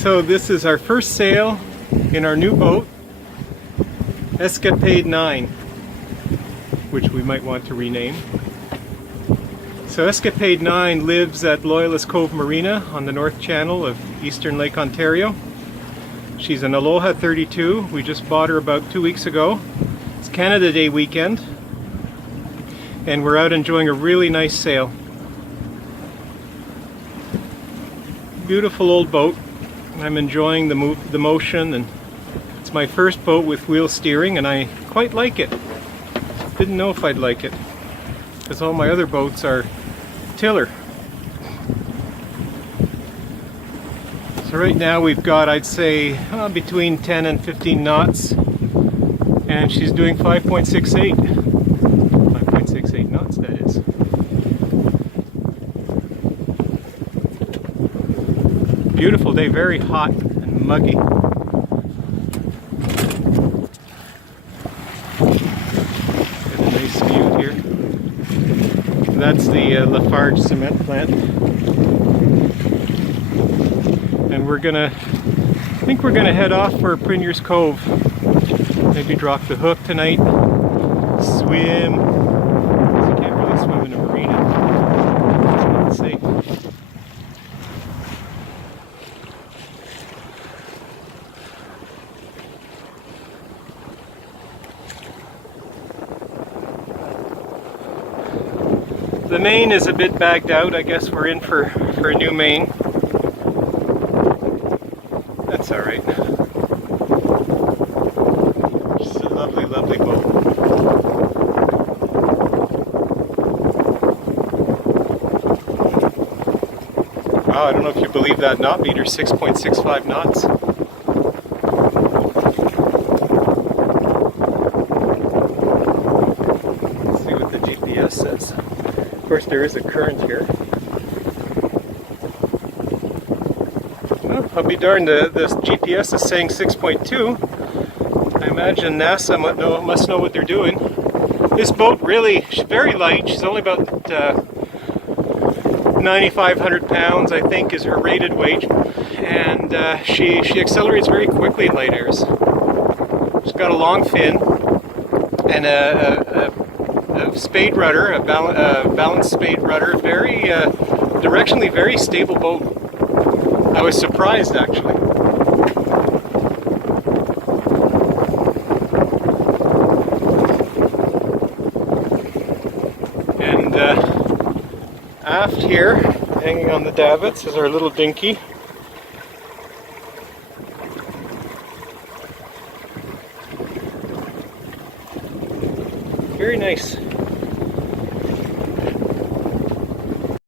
So this is our first sail in our new boat, Escapade IX, which we might want to rename. So Escapade IX lives at Loyalist Cove Marina on the North Channel of Eastern Lake Ontario. She's an Aloha 32. We just bought her about 2 weeks ago. It's Canada Day weekend, and we're out enjoying a really nice sail. Beautiful old boat. I'm enjoying the motion, and it's my first boat with wheel steering, and I quite like it. Didn't know if I'd like it, because all my other boats are tiller. So right now we've got, I'd say, between 10 and 15 knots, and she's doing 5.68. 5.68 knots, that is. Beautiful day, very hot and muggy. Got a nice view here. That's the Lafarge cement plant. And I think we're gonna head off for Prinier's Cove. Maybe drop the hook tonight, swim. You can't really swim in a marina. It's not safe. The main is a bit bagged out. I guess we're in for a new main. That's alright. Just a lovely, lovely boat. Wow, I don't know if you believe that knot meter, 6.65 knots. Let's see what the GPS says. Of course, there is a current here. Well, I'll be darned, this GPS is saying 6.2. I imagine NASA must know what they're doing. This boat really, she's very light. She's only about 9,500 pounds, I think, is her rated weight. And she accelerates very quickly in light airs. She's got a long fin and a spade rudder, a balanced spade rudder, very directionally very stable boat. I was surprised, actually. And aft here, hanging on the davits, is our little dinghy. Very nice.